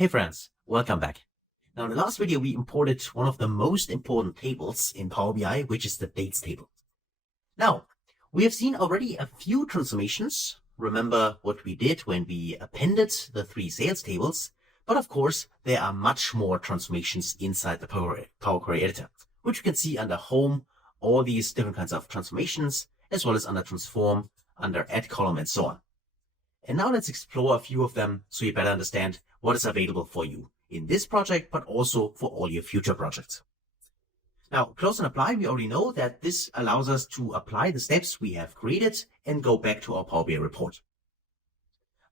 Hey friends, welcome back. Now in the last video we imported one of the most important tables in Power BI, which is the dates table. Now, we have seen already a few transformations. Remember what we did when we appended the three sales tables, but of course there are much more transformations inside the Power Query editor, which you can see under Home, all these different kinds of transformations, as well as under Transform, under Add Column and so on. And now let's explore a few of them so you better understand what is available for you in this project, but also for all your future projects. Now, close and apply, we already know that this allows us to apply the steps we have created and go back to our Power BI report.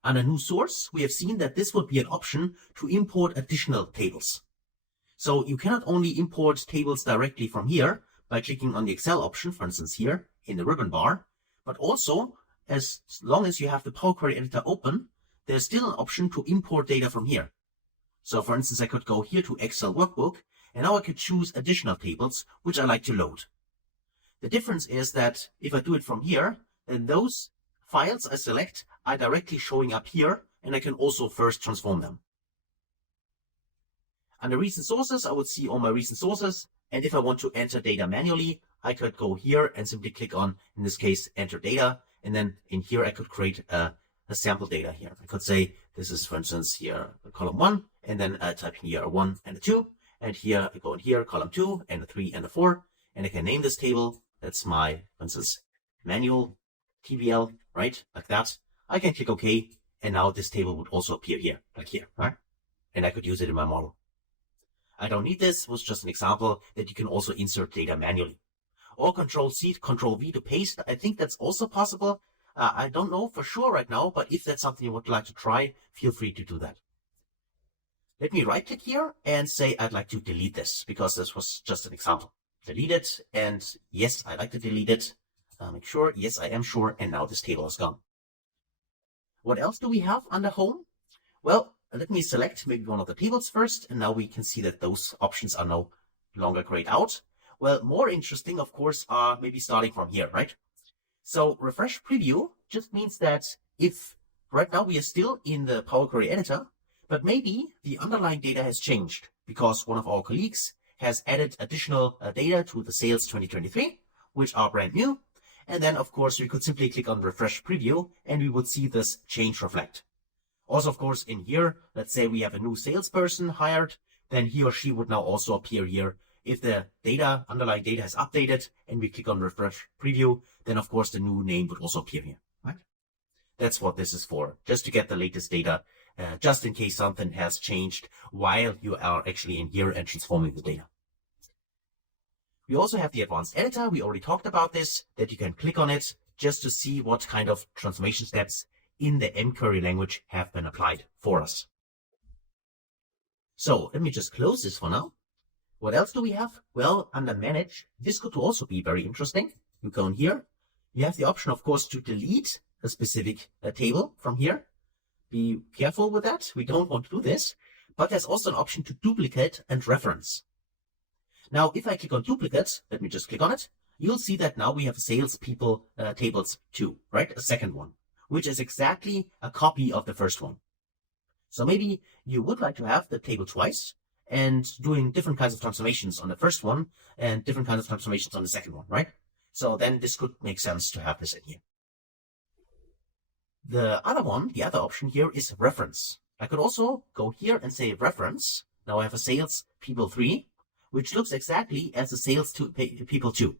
Under new source, we have seen that this would be an option to import additional tables. So you cannot only import tables directly from here by clicking on the Excel option, for instance here in the ribbon bar, but also as long as you have the Power Query editor open, there's still an option to import data from here. So for instance, I could go here to Excel workbook, and now I could choose additional tables, which I like to load. The difference is that if I do it from here, then those files I select are directly showing up here, and I can also first transform them. Under recent sources, I would see all my recent sources, and if I want to enter data manually, I could go here and simply click on, in this case, enter data, and then in here I could create a sample data here. I could say this is, for instance, here column 1, and then I type in here a 1 and a 2, and here I go in here column 2 and a 3 and a 4, and I can name this table. That's my, for instance, manual TBL, right? Like that. I can click OK, and now this table would also appear here, like here, right? And I could use it in my model. I don't need this. It was just an example that you can also insert data manually. Or Control-C, Control-V to paste. I think that's also possible. I don't know for sure right now, but if that's something you would like to try, feel free to do that. Let me right click here and say I'd like to delete this because this was just an example. Delete it, and yes, I like to delete it. Make sure, yes, I am sure, and now this table is gone. What else do we have under Home? Well, let me select maybe one of the tables first, and now we can see that those options are no longer grayed out. Well, more interesting, of course, are maybe starting from here, right? So refresh preview just means that if right now we are still in the Power Query editor, but maybe the underlying data has changed because one of our colleagues has added additional data to the sales 2023, which are brand new. And then, of course, we could simply click on refresh preview and we would see this change reflect. Also, of course, in here, let's say we have a new salesperson hired, then he or she would now also appear here. If the data, underlying data has updated and we click on refresh preview, then of course the new name would also appear here, right? That's what this is for, just to get the latest data, just in case something has changed while you are actually in here and transforming the data. We also have the advanced editor. We already talked about this, that you can click on it just to see what kind of transformation steps in the mQuery language have been applied for us. So let me just close this for now. What else do we have? Well, under Manage, this could also be very interesting. You go in here. You have the option, of course, to delete a specific table from here. Be careful with that. We don't want to do this. But there's also an option to duplicate and reference. Now, if I click on duplicate, let me just click on it. You'll see that now we have salespeople tables 2, right? A second one, which is exactly a copy of the first one. So maybe you would like to have the table twice, and doing different kinds of transformations on the first one and different kinds of transformations on the second one, right? So then this could make sense to have this in here. The other one, the other option here is reference. I could also go here and say reference. Now I have a sales people 3, which looks exactly as the sales people 2.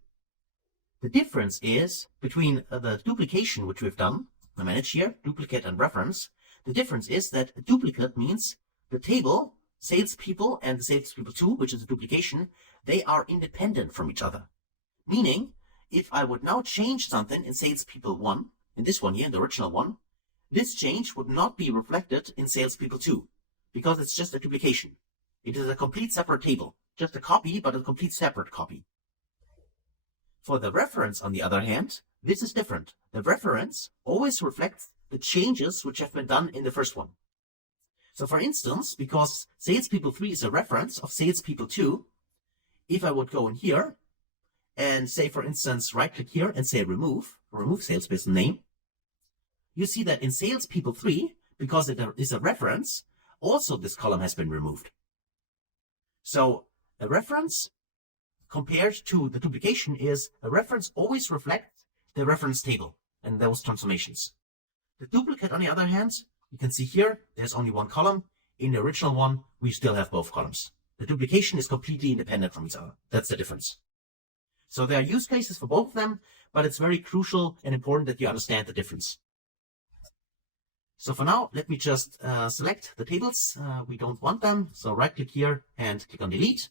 The difference is between the duplication, which we've done, I manage here, duplicate and reference. The difference is that a duplicate means the table salespeople and the salespeople 2, which is a duplication, they are independent from each other. Meaning, if I would now change something in salespeople 1, in this one here, in the original one, this change would not be reflected in salespeople 2, because it's just a duplication. It is a complete separate table, just a copy, but a complete separate copy. For the reference, on the other hand, this is different. The reference always reflects the changes which have been done in the first one. So for instance, because salespeople 3 is a reference of salespeople 2, if I would go in here and say, for instance, right click here and say remove salesperson name, you see that in salespeople 3, because it is a reference, also this column has been removed. So a reference compared to the duplication is a reference always reflects the reference table and those transformations. The duplicate, on the other hand, you can see here, there's only one column. In the original one, we still have both columns. The duplication is completely independent from each other. That's the difference. So there are use cases for both of them, but it's very crucial and important that you understand the difference. So for now, let me just select the tables. We don't want them. So right click here and click on delete.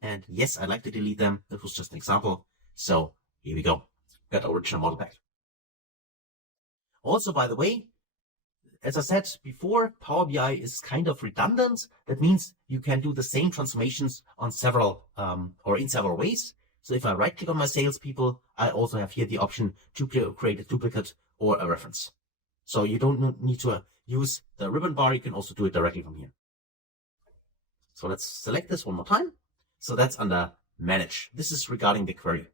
And yes, I'd like to delete them. That was just an example. So here we go. Got our original model back. Also, by the way, as I said before, Power BI is kind of redundant. That means you can do the same transformations on several or in several ways. So if I right click on my salespeople, I also have here the option to create a duplicate or a reference. So you don't need to use the ribbon bar. You can also do it directly from here. So let's select this one more time. So that's under manage. This is regarding the query.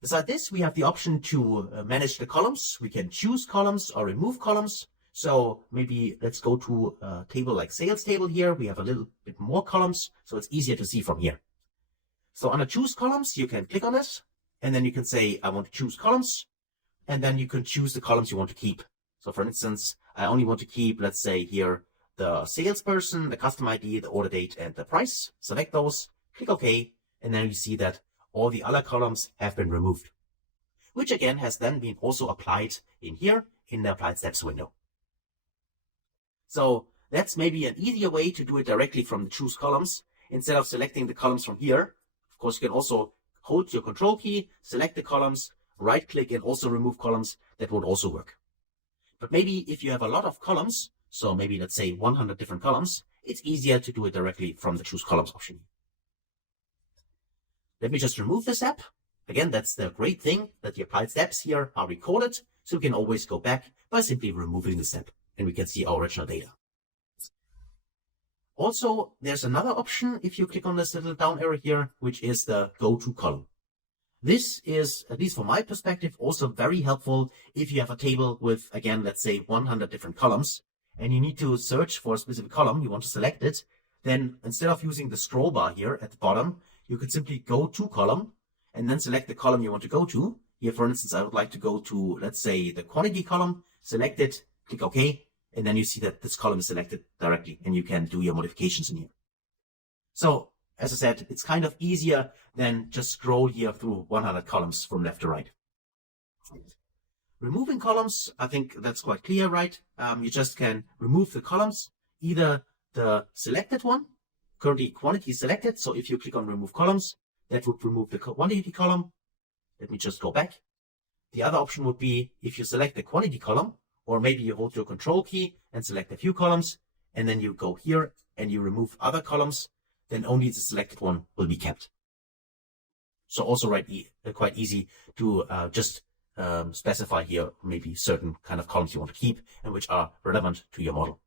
Beside this, we have the option to manage the columns. We can choose columns or remove columns. So maybe let's go to a table like sales table here. We have a little bit more columns, so it's easier to see from here. So under choose columns, you can click on it, and then you can say, I want to choose columns, and then you can choose the columns you want to keep. So for instance, I only want to keep, let's say here, the salesperson, the customer ID, the order date, and the price. Select those, click OK, and then you see that all the other columns have been removed, which again has then been also applied in here in the applied steps window. So that's maybe an easier way to do it directly from the choose columns instead of selecting the columns from here. Of course, you can also hold your control key, select the columns, right click and also remove columns. That would also work. But maybe if you have a lot of columns, so maybe let's say 100 different columns, it's easier to do it directly from the choose columns option. Let me just remove the step. Again, that's the great thing that the applied steps here are recorded. So we can always go back by simply removing the step and we can see our original data. Also, there's another option if you click on this little down arrow here, which is the go to column. This is, at least from my perspective, also very helpful if you have a table with, again, let's say 100 different columns and you need to search for a specific column, you want to select it. Then instead of using the scroll bar here at the bottom, you could simply go to column and then select the column you want to go to. Here, for instance, I would like to go to, let's say, the quantity column, select it, click OK, and then you see that this column is selected directly and you can do your modifications in here. So, as I said, it's kind of easier than just scroll here through 100 columns from left to right. Removing columns, I think that's quite clear, right? You just can remove the columns, either the selected one, currently quantity is selected. So if you click on remove columns, that would remove the quantity column. Let me just go back. The other option would be if you select the quantity column, or maybe you hold your control key and select a few columns, and then you go here and you remove other columns, then only the selected one will be kept. So also quite easy to just specify here maybe certain kind of columns you want to keep and which are relevant to your model.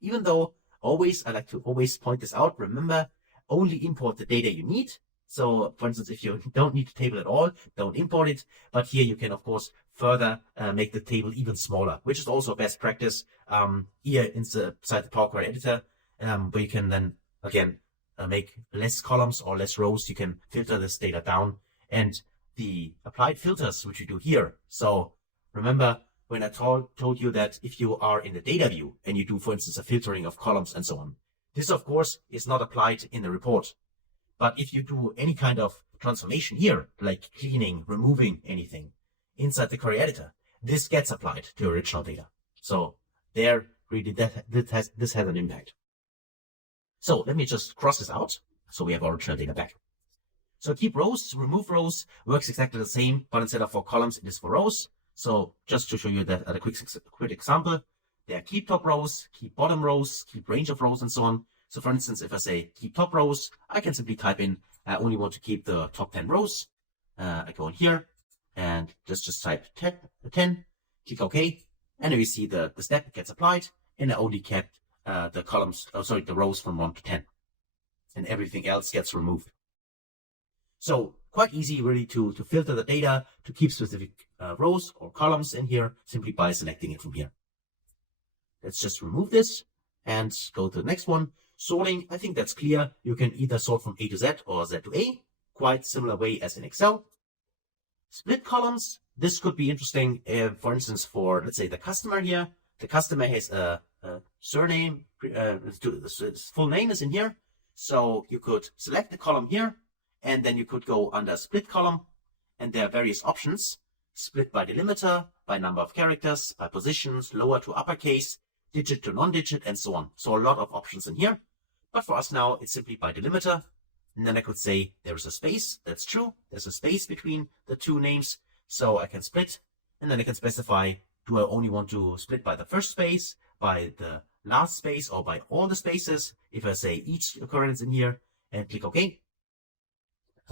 Even though I like to always point this out, remember, only import the data you need. So for instance, if you don't need the table at all, don't import it. But here you can, of course, further make the table even smaller, which is also best practice here inside the Power Query editor, where you can then, again, make less columns or less rows. You can filter this data down and the applied filters, which you do here. So remember when I told you that if you are in the data view and you do, for instance, a filtering of columns and so on, this, of course, is not applied in the report. But if you do any kind of transformation here, like cleaning, removing anything inside the query editor, this gets applied to original data. So there, really, this has an impact. So let me just cross this out. So we have our original data back. So keep rows, remove rows works exactly the same, but instead of for columns, it is for rows. So just to show you that at a quick example, there are keep top rows, keep bottom rows, keep range of rows, and so on. So for instance, if I say keep top rows, I can simply type in, I only want to keep the top 10 rows. I go in here and just type 10, click OK. And then we see the step gets applied and I only kept the rows from 1 to 10 and everything else gets removed. So quite easy really to filter the data, to keep specific rows or columns in here simply by selecting it from here. Let's just remove this and go to the next one. Sorting, I think that's clear. You can either sort from A to Z or Z to A, quite similar way as in Excel. Split columns, this could be interesting, for instance, for, let's say, the customer here. The customer has a surname, his full name is in here. So you could select the column here, and then you could go under split column, and there are various options. Split by delimiter, by number of characters, by positions, lower to uppercase, digit to non-digit, and so on. So a lot of options in here. But for us now, it's simply by delimiter. And then I could say there is a space. That's true. There's a space between the two names. So I can split, and then I can specify, do I only want to split by the first space, by the last space, or by all the spaces? If I say each occurrence in here and click OK.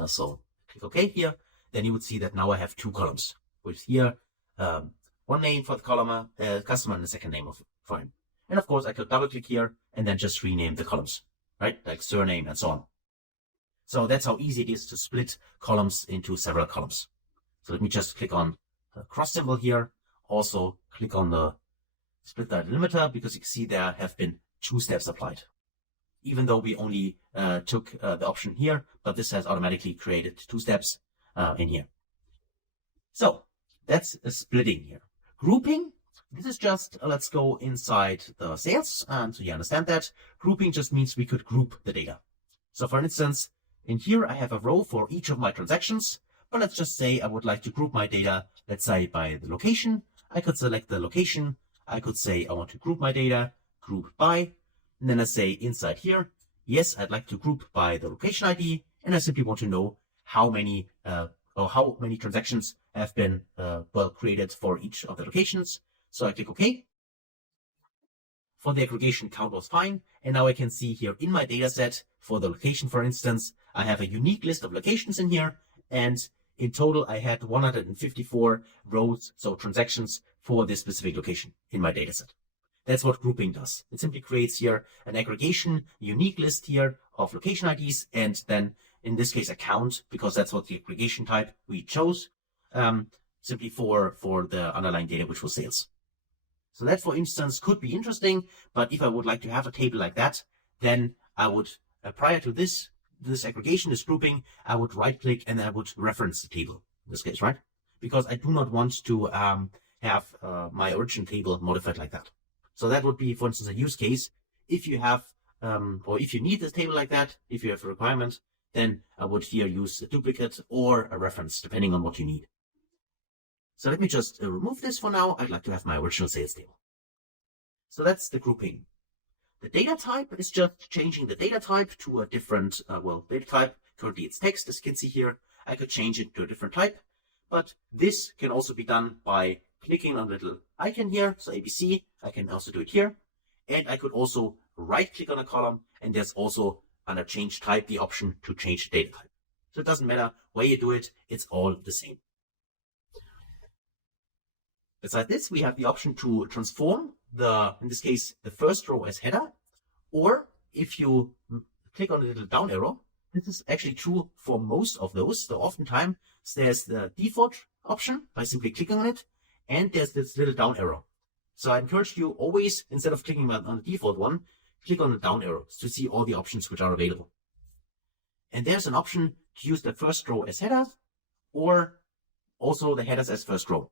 So click OK here, then you would see that now I have two columns with here one name for the column, customer, and the second name for him. And of course, I could double click here and then just rename the columns, right? Like surname and so on. So that's how easy it is to split columns into several columns. So let me just click on the cross symbol here. Also click on the split by delimiter, because you can see there have been 2 steps applied. Even though we only took the option here, but this has automatically created 2 steps in here. So that's a splitting here. Grouping, this is just, let's go inside the sales, and so you understand that. Grouping just means we could group the data. So for instance, in here I have a row for each of my transactions, but let's just say I would like to group my data, let's say by the location. I could select the location. I could say I want to group my data, group by, and then I say inside here, yes, I'd like to group by the location ID, and I simply want to know how many transactions have been created for each of the locations. So I click OK. For the aggregation, count was fine, and now I can see here in my data set for the location, for instance, I have a unique list of locations in here, and in total I had 154 rows, so transactions for this specific location in my data set. That's what grouping does. It simply creates here an aggregation, unique list here of location IDs, and then in this case a count, because that's what the aggregation type we chose, simply for the underlying data, which was sales. So that, for instance, could be interesting, but if I would like to have a table like that, then I would, prior to this aggregation, this grouping, I would right click and I would reference the table in this case, right? Because I do not want to have my origin table modified like that. So that would be, for instance, a use case. If you have, or if you need this table like that, if you have a requirement, then I would here use a duplicate or a reference, depending on what you need. So let me just remove this for now. I'd like to have my original sales table. So that's the grouping. The data type is just changing the data type to a different, data type. Currently it's text, as you can see here. I could change it to a different type, but this can also be done by clicking on the little icon here. So ABC, I can also do it here. And I could also right click on a column, and there's also under change type the option to change the data type. So it doesn't matter where you do it, it's all the same. Besides this, we have the option to transform in this case, the first row as header, or if you click on the little down arrow, this is actually true for most of those. So oftentimes there's the default option by simply clicking on it, and there's this little down arrow. So I encourage you always, instead of clicking on the default one, click on the down arrow to see all the options which are available. And there's an option to use the first row as header, or also the headers as first row.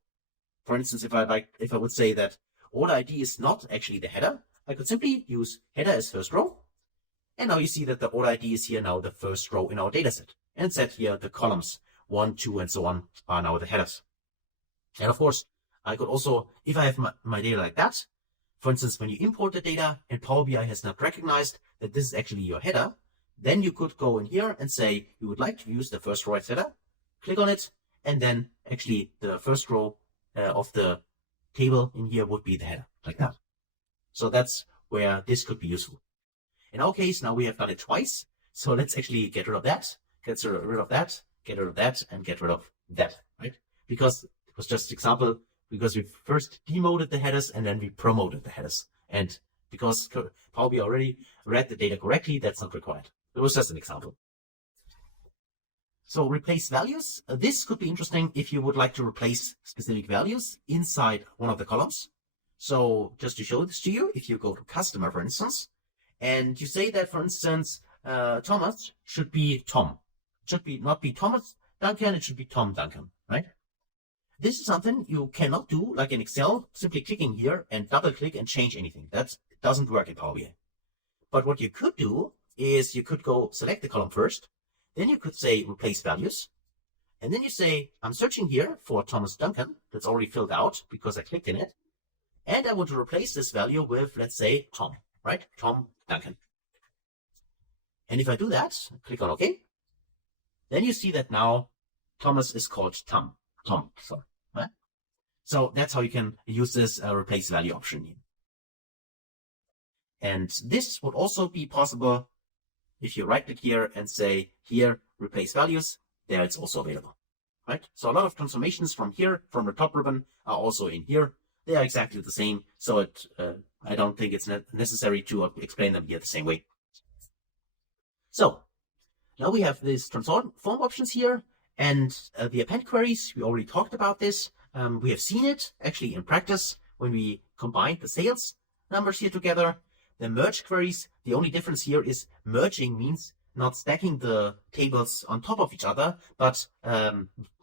For instance, if I would say that order ID is not actually the header, I could simply use header as first row. And now you see that the order ID is here now the first row in our dataset. And set here the columns 1, 2, and so on are now the headers. And of course, I could also, if I have my data like that, for instance, when you import the data and Power BI has not recognized that this is actually your header, then you could go in here and say you would like to use the first row as header, click on it, and then actually the first row of the table in here would be the header, like that. So that's where this could be useful. In our case, now we have done it twice. So let's actually get rid of that, get rid of that, get rid of that, and get rid of that, right? Because it was just an example, because we first demoted the headers and then we promoted the headers. And because Power BI already read the data correctly, that's not required. It was just an example. So replace values. This could be interesting if you would like to replace specific values inside one of the columns. So just to show this to you, if you go to customer, for instance, and you say that, for instance, Thomas should be Tom. It should not be Thomas Duncan, it should be Tom Duncan, right? This is something you cannot do like in Excel, simply clicking here and double click and change anything. That doesn't work in Power BI. But what you could do is you could go select the column first, then you could say replace values, and then you say, I'm searching here for Thomas Duncan. That's already filled out because I clicked in it. And I want to replace this value with, let's say, Tom, right? Tom Duncan. And if I do that, click on OK, then you see that now Thomas is called Tom, sorry. Right? So that's how you can use this replace value option here. And this would also be possible if you right click here and say here, replace values, there it's also available, right? So a lot of transformations from here, from the top ribbon, are also in here. They are exactly the same. So I don't think it's necessary to explain them here the same way. So now we have these transform options here and the append queries. We already talked about this. We have seen it actually in practice when we combined the sales numbers here together. The merge queries, the only difference here is merging means not stacking the tables on top of each other, but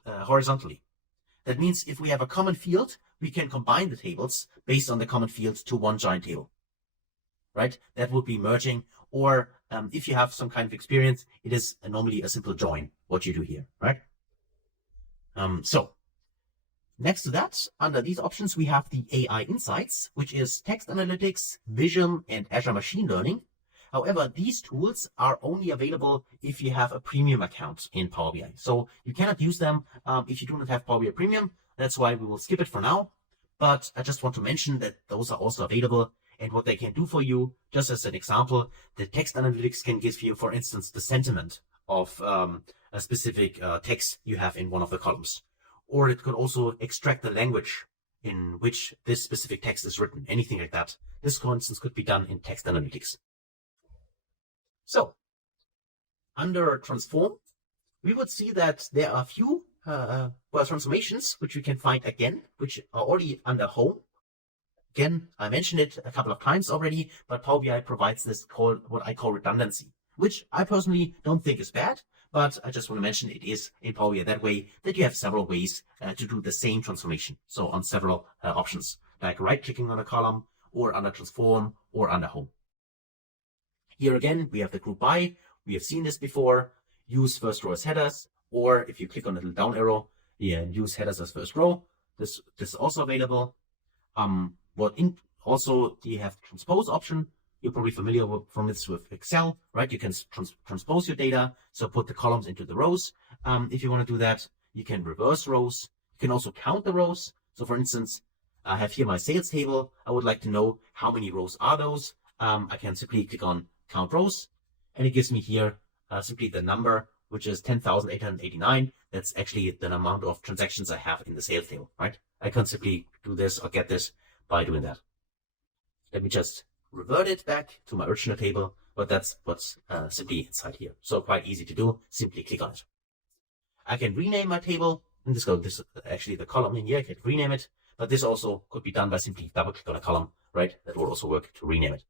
horizontally. That means if we have a common field, we can combine the tables based on the common field to one giant table, right? That would be merging. Or if you have some kind of experience, it is normally a simple join, what you do here, right? So next to that, under these options, we have the AI Insights, which is text analytics, vision, and Azure Machine Learning. However, these tools are only available if you have a premium account in Power BI. So you cannot use them if you do not have Power BI Premium. That's why we will skip it for now. But I just want to mention that those are also available and what they can do for you. Just as an example, the text analytics can give you, for instance, the sentiment of a specific text you have in one of the columns. Or it could also extract the language in which this specific text is written, anything like that. This, for instance, could be done in text analytics. So, under transform, we would see that there are a few transformations which we can find again, which are already under home. Again, I mentioned it a couple of times already, but Power BI provides this what I call redundancy, which I personally don't think is bad. But I just want to mention it is in Power BI that way that you have several ways to do the same transformation. So on several options, like right-clicking on a column, or under transform, or under home. Here again, we have the group by. We have seen this before. Use first row as headers, or if you click on the little down arrow, use headers as first row. This is also available. Also, you have transpose option. You're probably familiar from this with Excel, right? You can transpose your data, so put the columns into the rows. If you want to do that, you can reverse rows. You can also count the rows. So for instance, I have here my sales table. I would like to know how many rows are those. I can simply click on count rows, and it gives me here simply the number, which is 10,889. That's actually the amount of transactions I have in the sales table, right? I can simply do this or get this by doing that. Let me just revert it back to my original table, but that's what's simply inside here. So quite easy to do. Simply click on it. I can rename my table. And this actually the column in here. I can rename it, but this also could be done by simply double click on a column, right? That will also work to rename it.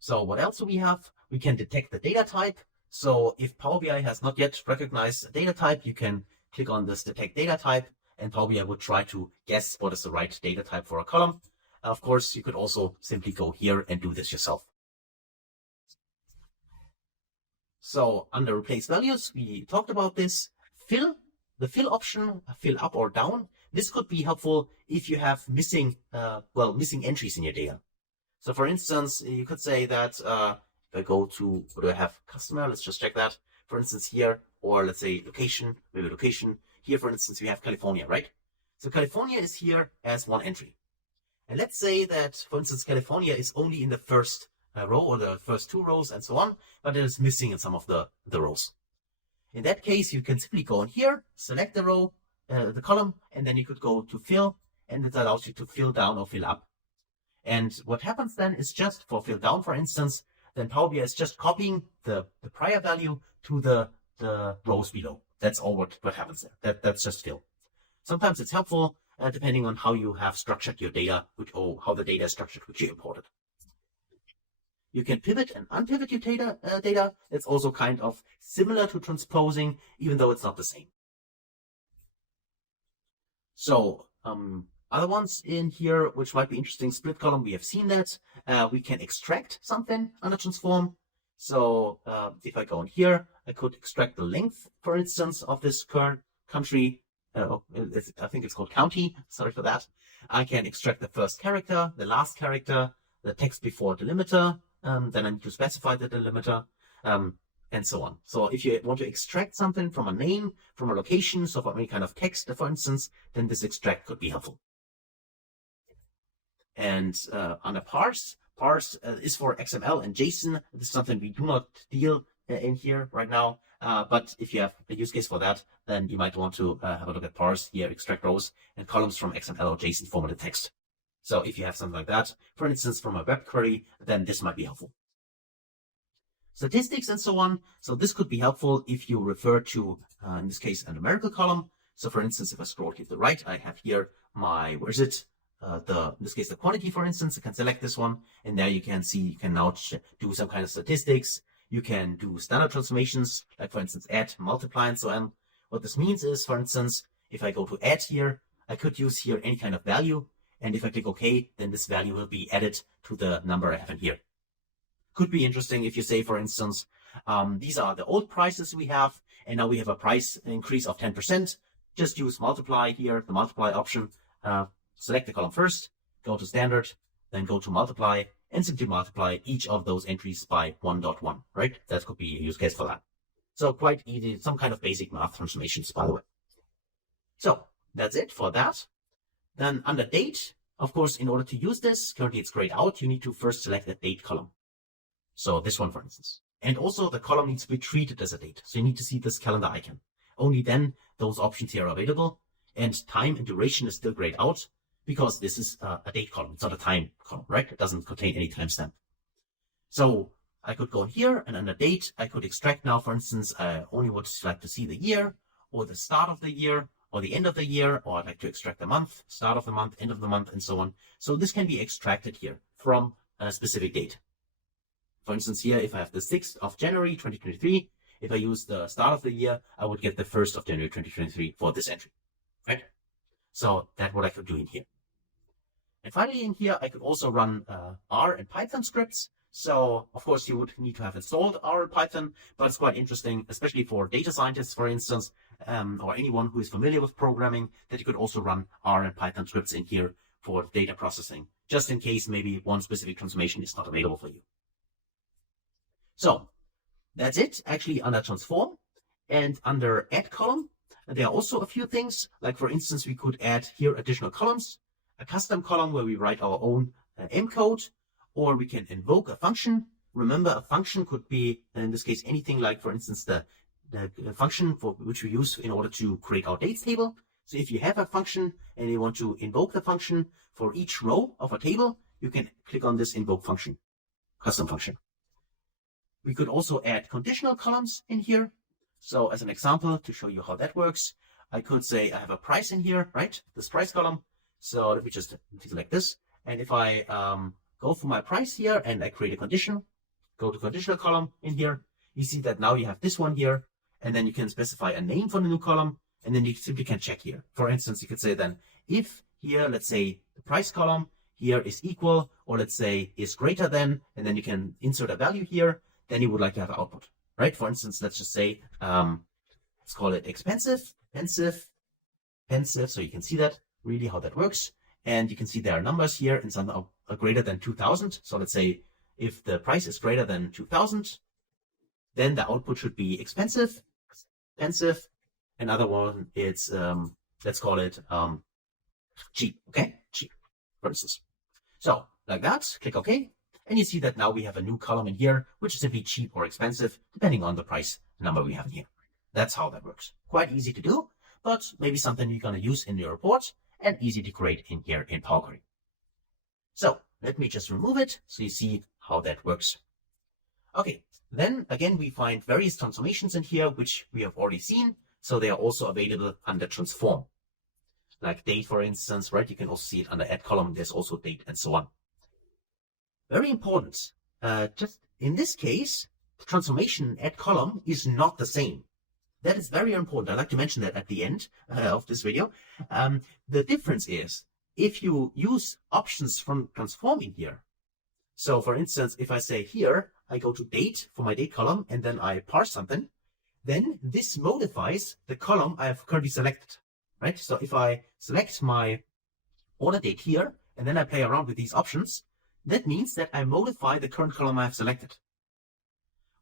So what else do we have? We can detect the data type. So if Power BI has not yet recognized a data type, you can click on this detect data type, and Power BI would try to guess what is the right data type for a column. Of course, you could also simply go here and do this yourself. So under replace values, we talked about this. The fill option, fill up or down. This could be helpful if you have missing entries in your data. So for instance, you could say that if I go to, what do I have? Customer, let's just check that. For instance here, or let's say location, maybe location. Here, for instance, we have California, right? So California is here as one entry. And let's say that, for instance, California is only in the first row or the first two rows and so on, but it is missing in some of the rows. In that case, you can simply go in here, select the row, the column, and then you could go to fill, and it allows you to fill down or fill up. And what happens then is just for fill down, for instance, then Power BI is just copying the prior value to the rows below. That's all what happens there. That's just fill. Sometimes it's helpful depending on how you have structured your data, or how the data is structured, which you imported. You can pivot and unpivot your data. It's also kind of similar to transposing, even though it's not the same. So other ones in here, which might be interesting, split column, we have seen that. We can extract something under transform. So if I go in here, I could extract the length, for instance, of this current country. I think it's called county. Sorry for that. I can extract the first character, the last character, the text before delimiter. Then I need to specify the delimiter, and so on. So if you want to extract something from a name, from a location, so from any kind of text, for instance, then this extract could be helpful. And under parse is for XML and JSON. This is something we do not deal in here right now. But if you have a use case for that, then you might want to have a look at parse here, extract rows and columns from XML or JSON formatted text. So if you have something like that, for instance, from a web query, then this might be helpful. Statistics and so on. So this could be helpful if you refer to, in this case, a numerical column. So for instance, if I scroll to the right, I have here my, where is it? In this case, the quantity, for instance. I can select this one, and there you can see, you can now do some kind of statistics. You can do standard transformations, like for instance, add, multiply, and so on. What this means is, for instance, if I go to add here, I could use here any kind of value. And if I click OK, then this value will be added to the number I have in here. Could be interesting if you say, for instance, these are the old prices we have, and now we have a price increase of 10%. Just use multiply here, the multiply option. Select the column first, go to standard, then go to multiply, and simply multiply each of those entries by 1.1, right? That could be a use case for that. So quite easy, some kind of basic math transformations, by the way. So that's it for that. Then under date, of course, in order to use this, currently it's grayed out, you need to first select the date column. So this one, for instance. And also the column needs to be treated as a date. So you need to see this calendar icon. Only then those options here are available. And time and duration is still grayed out because this is a date column. It's not a time column, right? It doesn't contain any timestamp. So I could go in here, and under date, I could extract now, for instance, I only would like to see the year or the start of the year or the end of the year, or I'd like to extract the month, start of the month, end of the month, and so on. So this can be extracted here from a specific date. For instance, here, if I have the 6th of January, 2023, if I use the start of the year, I would get the 1st of January, 2023 for this entry, right? So that's what I could do in here. And finally, in here, I could also run R and Python scripts. So, of course, you would need to have installed R and Python, but it's quite interesting, especially for data scientists, for instance, or anyone who is familiar with programming, that you could also run R and Python scripts in here for data processing, just in case maybe one specific transformation is not available for you. So that's it, actually, under transform. And under add column, there are also a few things, like for instance, we could add here additional columns, a custom column where we write our own M code, or we can invoke a function. Remember, a function could be, in this case, anything like, for instance, the function for which we use in order to create our dates table. So if you have a function and you want to invoke the function for each row of a table, you can click on this invoke function, custom function. We could also add conditional columns in here. So as an example, to show you how that works, I could say I have a price in here, right? This price column. So let me just select this. And if I go for my price here and I create a condition, go to conditional column in here, you see that now you have this one here. And then you can specify a name for the new column. And then you simply can check here. For instance, you could say then if here, let's say the price column here is equal, or let's say is greater than, and then you can insert a value here. Then you would like to have an output, right? For instance, let's just say, let's call it expensive. So you can see that really how that works. And you can see there are numbers here and some are greater than 2000. So let's say if the price is greater than 2000, then the output should be expensive. Another one, it's, let's call it, cheap. Okay. Cheap, for instance. So like that, click OK. And you see that now we have a new column in here, which is simply cheap or expensive, depending on the price number we have in here. That's how that works. Quite easy to do, but maybe something you're going to use in your report and easy to create in here in Power Query. So let me just remove it so you see how that works. Okay, then again, we find various transformations in here, which we have already seen. So they are also available under transform. like date, for instance, right? You can also see it under add column. There's also date and so on. Very important. Just in this case, the transformation add column is not the same. That is very important. I'd like to mention that at the end of this video. The difference is if you use options from transforming here. So for instance, if I say here, I go to date for my date column and then I parse something, then this modifies the column I have currently selected, right? So if I select my order date here and then I play around with these options, that means that I modify the current column I have selected.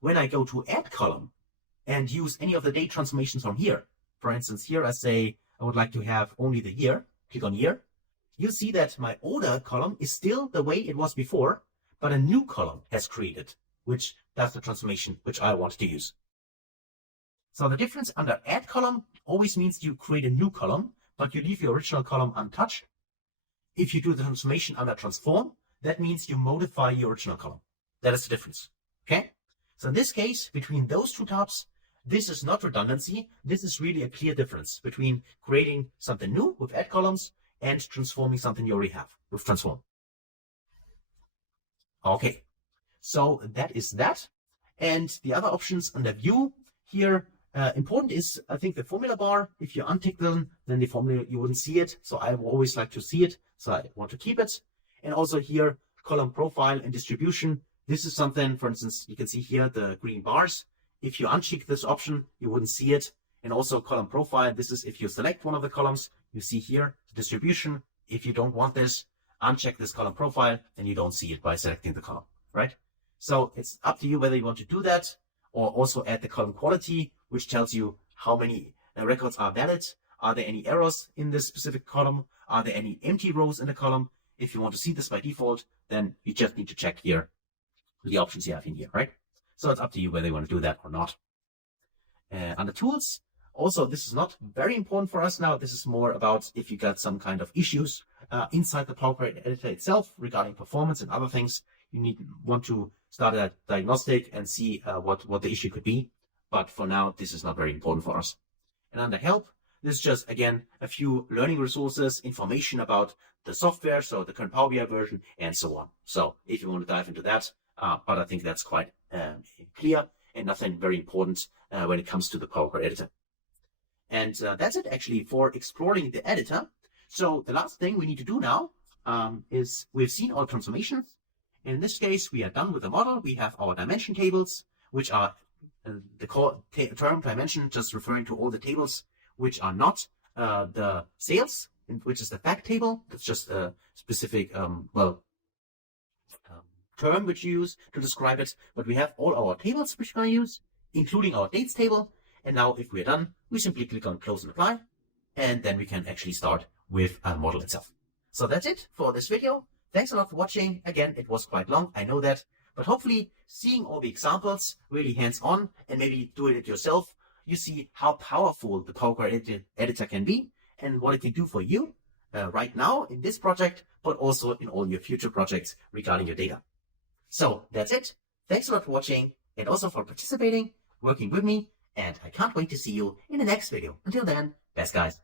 When I go to add column and use any of the date transformations from here, for instance, here I say I would like to have only the year, click on year, you'll see that my order column is still the way it was before, but a new column has created, which does the transformation which I want to use. So the difference under add column always means you create a new column, but you leave your original column untouched. If you do the transformation under transform, that means you modify your original column. That is the difference. Okay? So in this case, between those two tabs, this is not redundancy. This is really a clear difference between creating something new with add columns and transforming something you already have with transform. Okay, so that is that. And the other options under view here, important is, I think, the formula bar. If you untick them, then the formula, you wouldn't see it. So I always like to see it. So I want to keep it. And also here, column profile and distribution. This is something, for instance, you can see here the green bars. If you uncheck this option, you wouldn't see it. And also column profile. This is if you select one of the columns, you see here the distribution. If you don't want this, uncheck this column profile and you don't see it by selecting the column, right? So it's up to you whether you want to do that or also add the column quality, which tells you how many records are valid. Are there any errors in this specific column? Are there any empty rows in the column? If you want to see this by default, then you just need to check here the options you have in here, right? So it's up to you whether you want to do that or not. Under tools, also, this is not very important for us now. This is more about if you got some kind of issues inside the Power Query editor itself regarding performance and other things. You want to start a diagnostic and see what the issue could be. But for now, this is not very important for us. And under help, this is just, again, a few learning resources, information about the software, so the current Power BI version, and so on. So if you want to dive into that, but I think that's quite clear and nothing very important when it comes to the Power Query editor. And that's it actually for exploring the editor. So the last thing we need to do now is we've seen all transformations. In this case, we are done with the model. We have our dimension tables, which are the term dimension, just referring to all the tables which are not the sales, which is the fact table. That's just a specific term which you use to describe it. But we have all our tables which we're going to use, including our dates table. And now if we're done, we simply click on close and apply, and then we can actually start with a model itself. So that's it for this video. Thanks a lot for watching. Again, it was quite long, I know that, but hopefully seeing all the examples really hands-on and maybe doing it yourself, you see how powerful the Power Query editor can be and what it can do for you right now in this project, but also in all your future projects regarding your data. So that's it. Thanks a lot for watching and also for participating, working with me, and I can't wait to see you in the next video. Until then, best guys.